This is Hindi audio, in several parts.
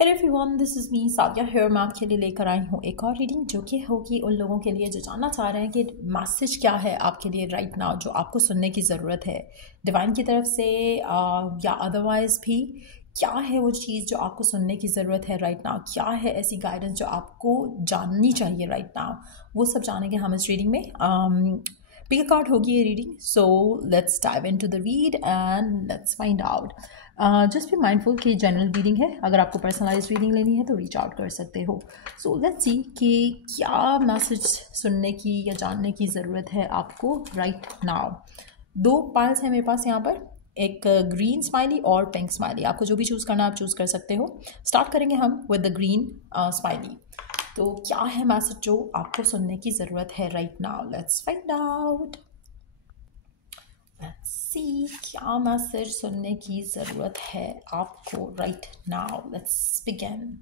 Hello everyone, this is me Sadia here. मैं आपके लिए लेकर आई हूँ एक और रीडिंग जो कि होगी उन लोगों के लिए जो जानना चाह रहे हैं कि मैसेज क्या है आपके लिए राइट नाउ जो आपको सुनने की ज़रूरत है डिवाइन की तरफ से, या अदरवाइज़ भी क्या है वो चीज़ जो आपको सुनने की ज़रूरत है राइट नाउ। क्या है ऐसी गाइडेंस जो आपको जाननी चाहिए राइट नाउ, वो सब जानेंगे हम इस रीडिंग में। पिक अ कार्ड होगी ये reading, so let's dive into the read and let's find out. Just be mindful कि जनरल रीडिंग है, अगर आपको पर्सनलाइज रीडिंग लेनी है तो रीच आउट कर सकते हो। सो लेट्स सी कि क्या मैसेज सुनने की या जानने की ज़रूरत है आपको राइट नाउ। दो पाइल्स हैं मेरे पास यहाँ पर, एक ग्रीन स्माइली और पिंक स्माइली। आपको जो भी चूज़ करना है आप चूज़ कर सकते हो। स्टार्ट करेंगे हम विद द ग्रीन स्माइली। तो क्या है मैसेज जो आपको सुनने की ज़रूरत है right now, let's find out. Let's see क्या मैसेज सुनने की ज़रूरत है आपको राइट नाउ। Let's begin.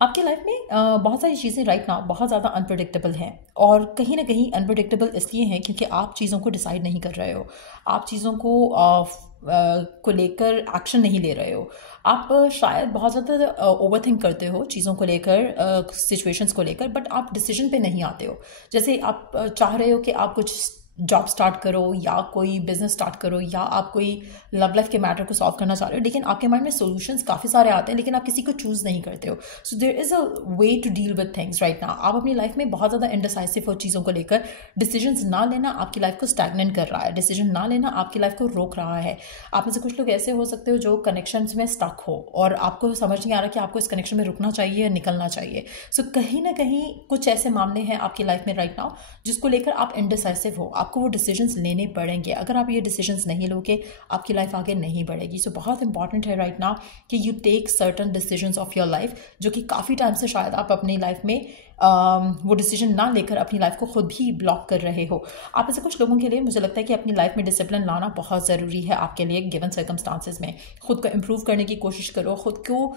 आपकी लाइफ में बहुत सारी चीज़ें राइट नाउ बहुत ज़्यादा अनप्रडिक्टेबल हैं, और कहीं ना कहीं अनप्रडिक्टेबल इसलिए हैं क्योंकि आप चीज़ों को डिसाइड नहीं कर रहे हो। आप चीज़ों को लेकर एक्शन नहीं ले रहे हो। आप शायद बहुत ज़्यादा ओवर थिंक करते हो चीज़ों को लेकर, सिचुएशंस को लेकर, बट आप डिसीजन पे नहीं आते हो। जैसे आप चाह रहे हो कि आप कुछ जॉब स्टार्ट करो या कोई बिजनेस स्टार्ट करो या आप कोई लव लाइफ के मैटर को सॉल्व करना चाह रहे हो, लेकिन आपके माइंड में सॉल्यूशंस काफ़ी सारे आते हैं लेकिन आप किसी को चूज़ नहीं करते हो। So there is a way to deal with things right now. आप अपनी लाइफ में बहुत ज़्यादा इंडिसाइसिव हो चीज़ों को लेकर। डिसीजंस ना लेना आपकी लाइफ को स्टैग्नेंट कर रहा है, डिसीजन ना लेना आपकी लाइफ को रोक रहा है। आप में से कुछ लोग ऐसे हो सकते हो जो कनेक्शंस में स्टक हो और आपको समझ नहीं आ रहा कि आपको इस कनेक्शन में रुकना चाहिए या निकलना चाहिए। सो कहीं ना कहीं कुछ ऐसे मामले हैं आपकी लाइफ में राइट नाउ जिसको लेकर आप इंडिसाइसिव हो, आपको वो डिसीजंस लेने पड़ेंगे। अगर आप ये डिसीजंस नहीं लोगे आपकी लाइफ आगे नहीं बढ़ेगी। सो बहुत इंपॉर्टेंट है राइट नाउ कि you take certain decisions of your life, जो कि काफ़ी टाइम से शायद आप अपनी लाइफ में वो डिसीजन ना लेकर अपनी लाइफ को खुद ही ब्लॉक कर रहे हो। आप ऐसे कुछ लोगों के लिए मुझे लगता है कि अपनी लाइफ में डिसिप्लिन लाना बहुत ज़रूरी है आपके लिए गिवन सर्कमस्टांसेस में। खुद को इम्प्रूव करने की कोशिश करो, खुद को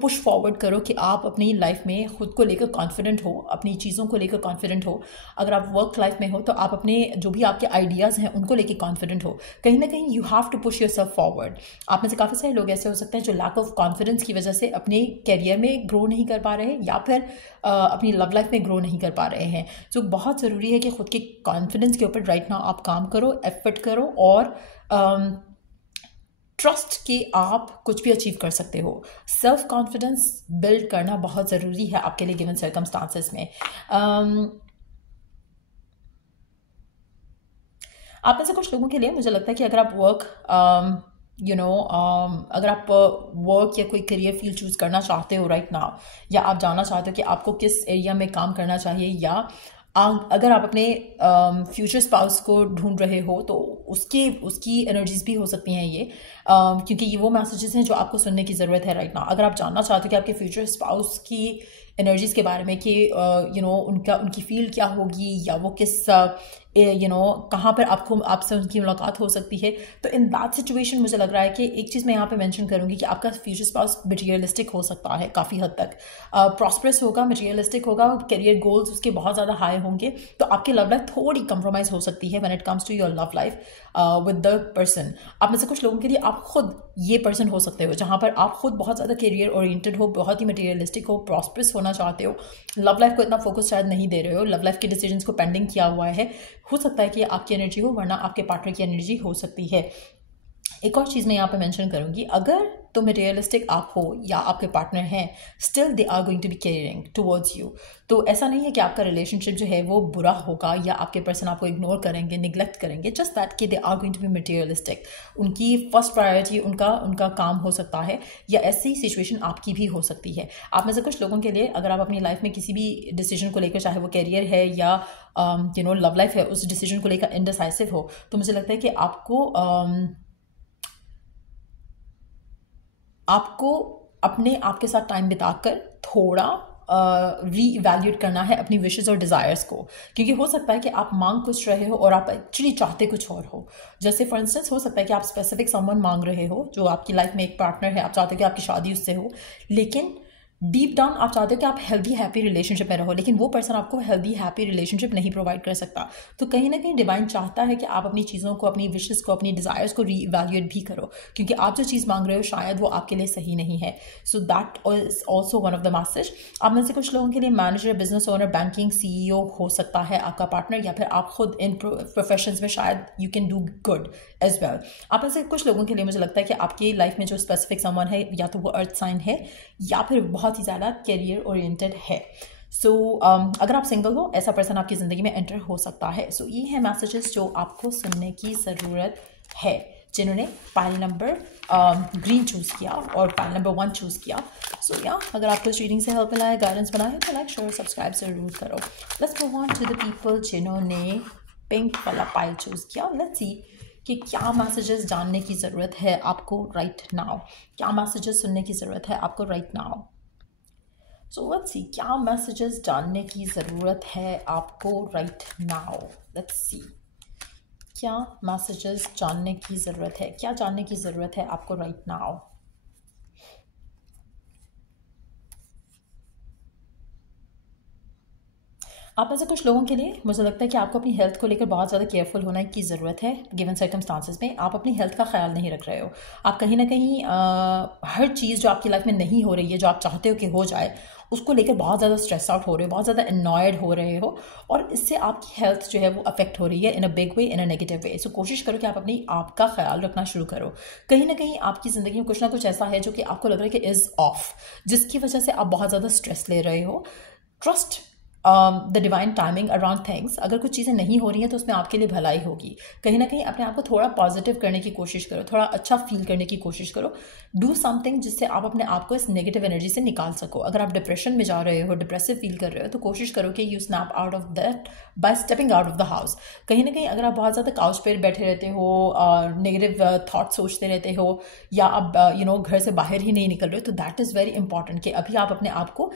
पुश फॉरवर्ड करो कि आप अपनी लाइफ में खुद को लेकर कॉन्फिडेंट हो, अपनी चीज़ों को लेकर कॉन्फिडेंट हो। अगर आप वर्क लाइफ में हो तो आप अपने जो भी आपके आइडियाज़ हैं उनको लेकर कॉन्फिडेंट हो। कहीं ना कहीं you have to push yourself forward. आप में से काफ़ी सारे लोग ऐसे हो सकते हैं जो लैक ऑफ कॉन्फिडेंस की वजह से अपने कैरियर में ग्रो नहीं कर पा रहे हैं या फिर अपनी लव लाइफ में ग्रो नहीं कर पा रहे हैं। तो बहुत ज़रूरी है कि खुद के कॉन्फिडेंस के ऊपर राइट नाउ आप काम करो, एफर्ट करो और ट्रस्ट कि आप कुछ भी अचीव कर सकते हो। सेल्फ कॉन्फिडेंस बिल्ड करना बहुत ज़रूरी है आपके लिए गिवन सर्कमस्टांसेस में। आप में से कुछ लोगों के लिए मुझे लगता है कि अगर आप अगर आप वर्क या कोई करियर फील्ड चूज़ करना चाहते हो राइट नाउ, या आप जानना चाहते हो कि आपको किस एरिया में काम करना चाहिए, या अगर आप अपने फ्यूचर स्पाउस को ढूंढ रहे हो तो उसकी एनर्जीज भी हो सकती हैं ये, क्योंकि ये वो मैसेजेस हैं जो आपको सुनने की ज़रूरत है राइट नाउ। अगर आप जानना चाहते हो कि आपके फ्यूचर स्पाउस की एनर्जीज़ के बारे में कि उनकी फील्ड क्या होगी, या वो किस कहाँ पर आपसे उनकी मुलाकात हो सकती है, तो इन दैट सिचुएशन मुझे लग रहा है कि एक चीज़ मैं यहाँ पे मेंशन करूँगी कि आपका फ्यूचर स्पाउस मटेरियलिस्टिक हो सकता है, काफ़ी हद तक प्रॉस्परस होगा, मटेरियलिस्टिक होगा, करियर गोल्स उसके बहुत ज़्यादा हाई होंगे। तो आपकी लव लाइफ थोड़ी कंप्रोमाइज़ हो सकती है when it comes to your love life with the person. आप में से कुछ लोगों के लिए आप खुद ये पर्सन हो सकते हो जहाँ पर आप खुद बहुत ज़्यादा करियर ओरिएंटेड हो, बहुत ही मटेरियलिस्टिक हो, प्रॉस्परस होना चाहते हो, लव लाइफ को इतना फोकस शायद नहीं दे रहे हो, लव लाइफ के डिसीजंस को पेंडिंग किया हुआ है। हो सकता है कि आपकी एनर्जी हो, वरना आपके पार्टनर की एनर्जी हो सकती है। एक और चीज़ मैं यहाँ पे मेंशन करूँगी, अगर तो मटेरियलिस्टिक आप हो या आपके पार्टनर हैं, still they are going to be caring towards you. तो ऐसा नहीं है कि आपका रिलेशनशिप जो है वो बुरा होगा या आपके पर्सन आपको इग्नोर करेंगे, निगलेक्ट करेंगे, जस्ट दैट कि they are going to be materialistic. उनकी फर्स्ट प्रायोरिटी उनका काम हो सकता है, या ऐसी सिचुएशन आपकी भी हो सकती है। आप में से कुछ लोगों के लिए अगर आप अपनी लाइफ में किसी भी डिसीजन को लेकर, चाहे वो कैरियर है या लव लाइफ है, उस डिसीजन को लेकर इनडिसाइसिव हो, तो मुझे लगता है कि आपको अपने आप के साथ टाइम बिताकर थोड़ा री इवैल्यूएट करना है अपनी विशेस और डिज़ायर्स को, क्योंकि हो सकता है कि आप मांग कुछ रहे हो और आप एक्चुअली चाहते कुछ और हो। जैसे फॉर इंस्टेंस हो सकता है कि आप स्पेसिफिक समवन मांग रहे हो जो आपकी लाइफ में एक पार्टनर है, आप चाहते हो कि आपकी शादी उससे हो, लेकिन डीप डाउन आप चाहते हो कि आप हेल्दी हैप्पी रिलेशनशिप में रहो, लेकिन वो पर्सन आपको हेल्दी हैप्पी रिलेशनशिप नहीं प्रोवाइड कर सकता। तो कहीं ना कहीं डिवाइन चाहता है कि आप अपनी चीज़ों को, अपनी विशेस को, अपनी डिज़ायर्स को रीइवैल्यूएट भी करो, क्योंकि आप जो चीज़ मांग रहे हो शायद वो आपके लिए सही नहीं है। So that is also one of the message. आप में से कुछ लोगों के लिए manager, business owner, banking CEO हो सकता है आपका पार्टनर, या फिर आप खुद इन प्रोफेशंस में शायद you can do good as well. आप में से कुछ लोगों के लिए मुझे लगता है कि आपकी लाइफ में जो स्पेसिफिक समवन है, या तो वो अर्थ साइन है या फिर बहुत ही ज़्यादा कैरियर ओरिएंटेड है। सो अगर आप सिंगल हो, ऐसा पर्सन आपकी ज़िंदगी में एंटर हो सकता है। सो ये है मैसेजेस जो आपको सुनने की ज़रूरत है, जिन्होंने पाइल नंबर ग्रीन चूज़ किया और पाइल नंबर 1 चूज़ किया। सो या अगर आपको इस रीडिंग से हेल्प मिला है, गाइडेंस बना है, तो लाइक, शेयर, सब्सक्राइब ज़रूर करो। Let's move on to the people जिन्होंने पिंक वाला पाइल चूज़ किया। लेट्स सी कि क्या मैसेजेस जानने की ज़रूरत है आपको राइट नाउ, क्या मैसेजेस सुनने की ज़रूरत है आपको right now. So let's see, क्या मैसेजेस जानने की ज़रूरत है आपको राइट नाउ। लेट्स सी, क्या मैसेजेस जानने की ज़रूरत है, क्या जानने की ज़रूरत है आपको राइट नाउ। आप में से कुछ लोगों के लिए मुझे लगता है कि आपको अपनी हेल्थ को लेकर बहुत ज़्यादा केयरफुल होने की ज़रूरत है। गिवन सर्कमस्टांसेस में आप अपनी हेल्थ का ख्याल नहीं रख रहे हो। आप कहीं ना कहीं हर चीज़ जो आपकी लाइफ में नहीं हो रही है, जो आप चाहते हो कि हो जाए, उसको लेकर बहुत ज़्यादा स्ट्रेस आउट हो रहे हो, बहुत ज़्यादा एनॉयड हो रहे हो, और इससे आपकी हेल्थ जो है वो अफेक्ट हो रही है इन a big way, in a negative way. सो कोशिश करो कि आप अपनी आप का ख्याल रखना शुरू करो। कहीं ना कहीं आपकी ज़िंदगी में कुछ ना कुछ ऐसा है जो कि आपको लग रहा है कि इज़ ऑफ, जिसकी वजह से आप बहुत ज़्यादा स्ट्रेस ले रहे हो। Trust the divine timing around things. अगर कुछ चीज़ें नहीं हो रही हैं तो उसमें आपके लिए भलाई होगी। कहीं ना कहीं अपने आप को थोड़ा पॉजिटिव करने की कोशिश करो, थोड़ा अच्छा फील करने की कोशिश करो। डू समथिंग जिससे आप अपने आप को इस नेगेटिव एनर्जी से निकाल सको। अगर आप डिप्रेशन में जा रहे हो, डिप्रेसिव फील कर रहे हो, तो कोशिश करो कि you snap out of that bye stepping out of the house. कहीं ना कहीं अगर आप बहुत ज़्यादा काउच पर बैठे रहते हो, नेगेटिव थाट सोचते रहते हो, या आप घर से बाहर ही नहीं निकल रहे हो, तो दैट इज़ वेरी इंपॉर्टेंट कि अभी आप अपने आप को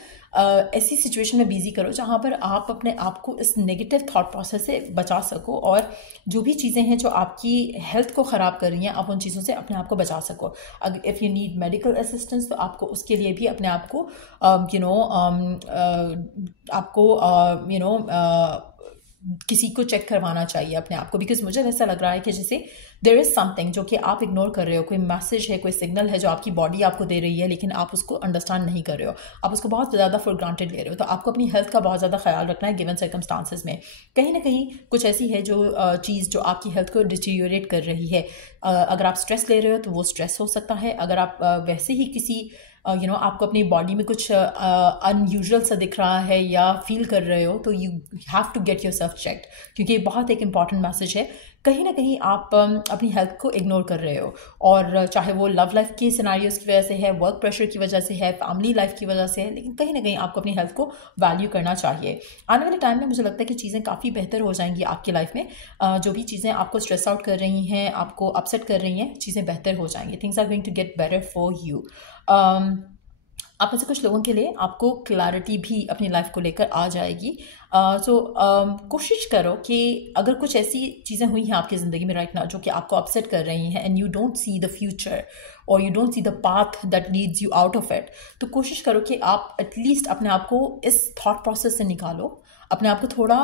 ऐसी सिचुएशन में बिजी करो जहाँ पर आप अपने आप को इस नेगेटिव थॉट प्रोसेस से बचा सको, और जो भी चीज़ें हैं जो आपकी हेल्थ को ख़राब कर रही हैं, आप उन चीज़ों से अपने आप को बचा सको। अगर if you need medical assistance, तो आपको उसके लिए भी अपने आप को किसी को चेक करवाना चाहिए अपने आप को। बिकॉज मुझे ऐसा लग रहा है कि जैसे देयर इज़ समथिंग जो कि आप इग्नोर कर रहे हो, कोई मैसेज है, कोई सिग्नल है जो आपकी बॉडी आपको दे रही है, लेकिन आप उसको अंडरस्टैंड नहीं कर रहे हो, आप उसको बहुत ज़्यादा फॉर ग्रांटेड ले रहे हो। तो आपको अपनी हेल्थ का बहुत ज़्यादा ख्याल रखना है गिवन सर्कमस्टांसेस में। कहीं ना कहीं कुछ ऐसी है जो चीज़ जो आपकी हेल्थ को डिटीरियोरेट कर रही है। अगर आप स्ट्रेस ले रहे हो तो वो स्ट्रेस हो सकता है। अगर आप वैसे ही किसी आपको अपनी बॉडी में कुछ अनयूजुअल सा दिख रहा है या फील कर रहे हो, तो you have to get yourself checked, क्योंकि ये बहुत एक इंपॉर्टेंट मैसेज है। कहीं ना कहीं आप अपनी हेल्थ को इग्नोर कर रहे हो, और चाहे वो लव लाइफ के सिनारियोज़ की वजह से है, वर्क प्रेशर की वजह से है, फैमिली लाइफ की वजह से है, लेकिन कहीं ना कहीं आपको अपनी हेल्थ को वैल्यू करना चाहिए। आने वाले टाइम में मुझे लगता है कि चीज़ें काफ़ी बेहतर हो जाएंगी आपकी लाइफ में। जो भी चीज़ें आपको स्ट्रेस आउट कर रही हैं, आपको अपसेट कर रही हैं, चीज़ें बेहतर हो जाएंगी। Things are going to get better for you. आप में से कुछ लोगों के लिए आपको क्लैरिटी भी अपनी लाइफ को लेकर आ जाएगी। कोशिश करो कि अगर कुछ ऐसी चीज़ें हुई हैं आपकी ज़िंदगी में राइट नाउ जो कि आपको अपसेट कर रही हैं, and you don't see the future और you don't see the path that leads you out of it, तो कोशिश करो कि आप एटलीस्ट अपने आप को इस थॉट प्रोसेस से निकालो। अपने आप को थोड़ा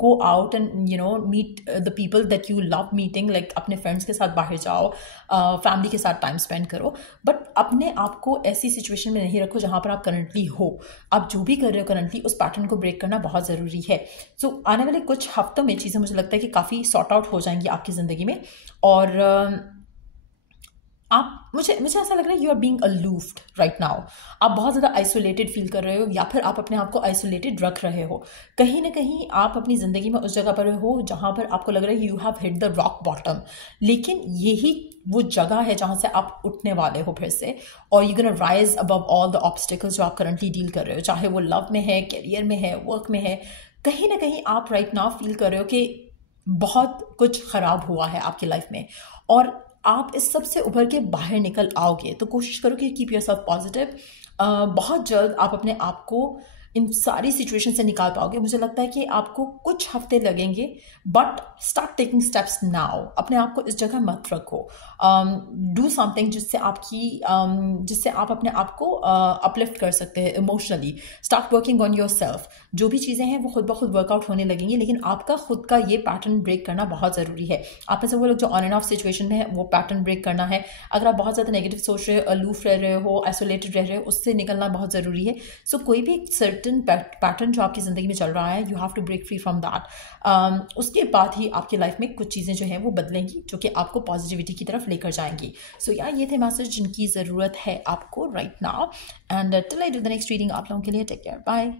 go out and meet the people that you love meeting, like अपने फ्रेंड्स के साथ बाहर जाओ, फैमिली के साथ टाइम स्पेंड करो, बट अपने आप को ऐसी सिचुएशन में नहीं रखो जहाँ पर आप करंटली हो। आप जो भी कर रहे हो करंटली, उस पैटर्न को ब्रेक करना बहुत ज़रूरी है। सो आने वाले कुछ हफ्तों में चीज़ें मुझे लगता है कि काफ़ी सॉर्ट आउट हो जाएंगी आपकी ज़िंदगी में, और आप मुझे ऐसा लग रहा है you are being aloofed right now. आप बहुत ज़्यादा आइसोलेटेड फील कर रहे हो, या फिर आप अपने आप को आइसोलेटेड रख रहे हो। कहीं ना कहीं आप अपनी ज़िंदगी में उस जगह पर हो जहाँ पर आपको लग रहा है you have hit the rock bottom, लेकिन यही वो जगह है जहाँ से आप उठने वाले हो फिर से, और you gonna rise above all the obstacles जो आप करंटली डील कर रहे हो, चाहे वो लव में है, करियर में है, वर्क में है। कहीं ना कहीं आप राइट नाउ फील कर रहे हो कि बहुत कुछ ख़राब हुआ है आपकी लाइफ में, और आप इस सब से उभर के बाहर निकल आओगे। तो कोशिश करो कि कीप योरसेल्फ पॉजिटिव। बहुत जल्द आप अपने आप को इन सारी सिचुएशन से निकाल पाओगे। मुझे लगता है कि आपको कुछ हफ्ते लगेंगे, but start taking steps now. अपने आप को इस जगह मत रखो। डू समथिंग जिससे आप अपने आप को अपलिफ्ट कर सकते हैं emotionally. Start working on your self. जो भी चीज़ें हैं वो खुद ब खुद वर्कआउट होने लगेंगी, लेकिन आपका खुद का ये पैटर्न ब्रेक करना बहुत ज़रूरी है। आप में से वो लोग जो ऑन एंड ऑफ सिचुएशन में है, वो पैटर्न ब्रेक करना है। अगर आप बहुत ज़्यादा नेगेटिव सोच रहे हो, अलूफ रह रहे हो, आइसोलेटेड रह रहे हो, उससे निकलना बहुत ज़रूरी है। सो कोई भी एक सर्टन पैटर्न जो आपकी ज़िंदगी में चल रहा है, you have to break free from that. उसके बाद ही आपकी लाइफ में कुछ चीज़ें जो हैं वो बदलेंगी, जो कि आपको पॉजिटिविटी की तरफ लेकर जाएंगी। सो यार ये थे मैसेज जिनकी ज़रूरत है आपको right now. And till I do the next reading, आप लोगों के लिए टेक केयर, बाय।